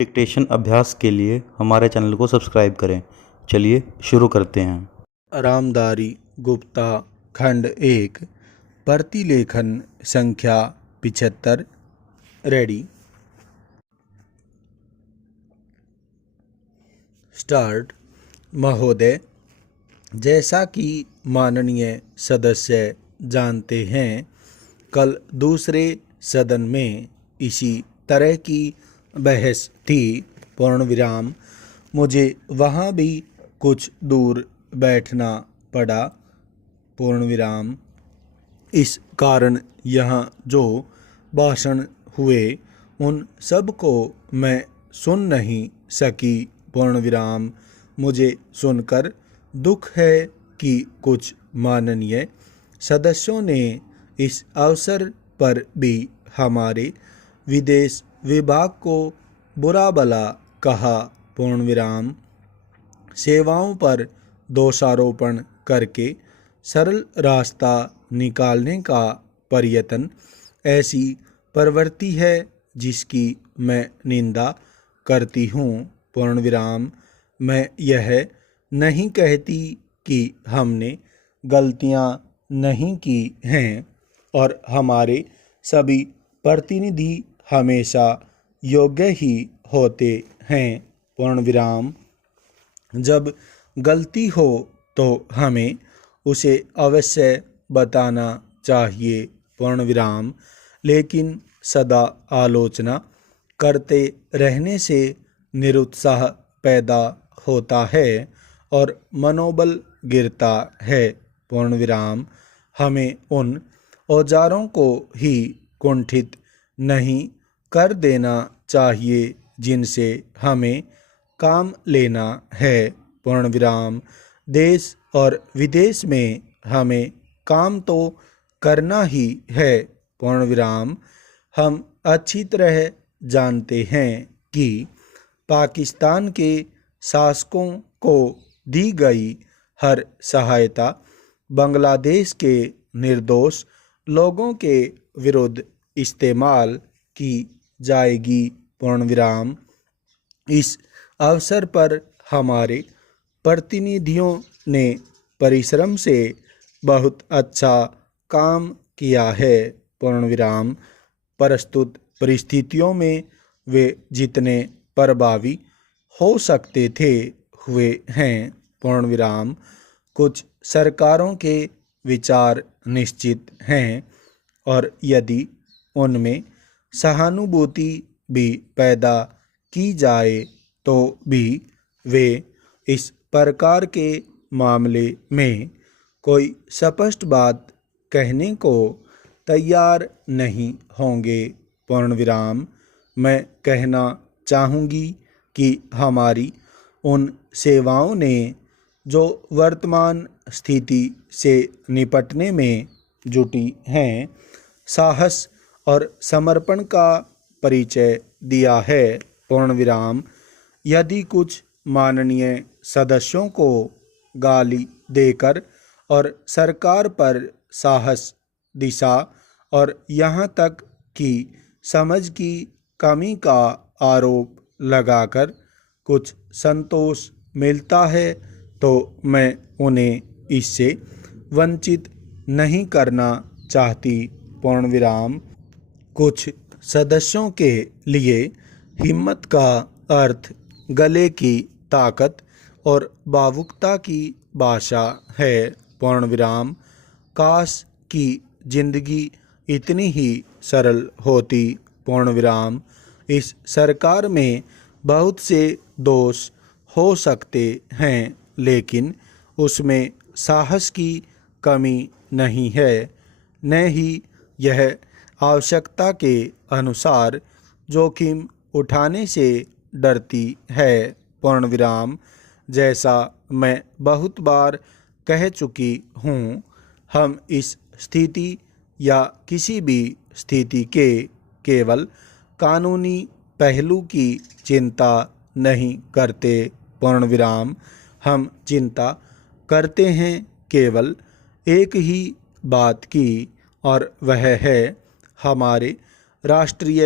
Dictation अभ्यास के लिए हमारे चैनल को सब्सक्राइब करें। चलिए शुरू करते हैं। रामधारी गुप्ता खंड 1 प्रतिलेखन संख्या 75। Ready start. महोदय, जैसा कि माननीय सदस्य जानते हैं, कल दूसरे सदन में इसी तरह की बहस थी। पूर्ण विराम। मुझे वहाँ भी कुछ दूर बैठना पड़ा। पूर्ण विराम। इस कारण यहाँ जो भाषण हुए उन सब को मैं सुन नहीं सकी। पूर्ण विराम। मुझे सुनकर दुख है कि कुछ माननीय सदस्यों ने इस अवसर पर भी हमारे विदेश विभाग को बुरा भला कहा। पूर्ण विराम। सेवाओं पर दोषारोपण करके सरल रास्ता निकालने का प्रयत्न ऐसी प्रवृत्ति है जिसकी मैं निंदा करती हूँ। पूर्ण विराम। मैं यह नहीं कहती कि हमने गलतियाँ नहीं की हैं और हमारे सभी प्रतिनिधि हमेशा योग्य ही होते हैं। पूर्ण विराम। जब गलती हो तो हमें उसे अवश्य बताना चाहिए। पूर्ण विराम। लेकिन सदा आलोचना करते रहने से निरुत्साह पैदा होता है और मनोबल गिरता है। पूर्ण विराम। हमें उन औजारों को ही कुंठित नहीं कर देना चाहिए जिनसे हमें काम लेना है। पूर्ण विराम। देश और विदेश में हमें काम तो करना ही है। पूर्ण विराम। हम अच्छी तरह जानते हैं कि पाकिस्तान के शासकों को दी गई हर सहायता बांग्लादेश के निर्दोष लोगों के विरुद्ध इस्तेमाल की जाएगी। पूर्ण विराम। इस अवसर पर हमारे प्रतिनिधियों ने परिश्रम से बहुत अच्छा काम किया है। पूर्ण विराम। प्रस्तुत परिस्थितियों में वे जितने प्रभावी हो सकते थे हुए हैं। पूर्ण विराम। कुछ सरकारों के विचार निश्चित हैं और यदि उनमें सहानुभूति भी पैदा की जाए तो भी वे इस प्रकार के मामले में कोई स्पष्ट बात कहने को तैयार नहीं होंगे। पूर्ण विराम। मैं कहना चाहूँगी कि हमारी उन सेवाओं ने जो वर्तमान स्थिति से निपटने में जुटी हैं, साहस और समर्पण का परिचय दिया है। पूर्ण विराम। यदि कुछ माननीय सदस्यों को गाली देकर और सरकार पर साहस, दिशा और यहाँ तक कि समझ की कमी का आरोप लगाकर कुछ संतोष मिलता है तो मैं उन्हें इससे वंचित नहीं करना चाहती। पूर्ण विराम। कुछ सदस्यों के लिए हिम्मत का अर्थ गले की ताकत और भावुकता की भाषा है। पूर्ण विराम। काश की जिंदगी इतनी ही सरल होती। पूर्ण विराम। इस सरकार में बहुत से दोष हो सकते हैं लेकिन उसमें साहस की कमी नहीं है, न ही यह आवश्यकता के अनुसार जोखिम उठाने से डरती है। पूर्ण विराम। जैसा मैं बहुत बार कह चुकी हूँ, हम इस स्थिति या किसी भी स्थिति के केवल कानूनी पहलू की चिंता नहीं करते। पूर्ण विराम। हम चिंता करते हैं केवल एक ही बात की और वह है हमारे राष्ट्रीय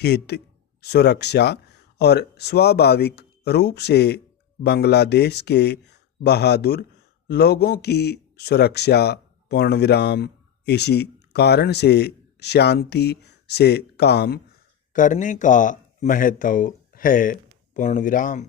हित, सुरक्षा और स्वाभाविक रूप से बांग्लादेश के बहादुर लोगों की सुरक्षा पूर्ण विराम। इसी कारण से शांति से काम करने का महत्व है पूर्ण विराम।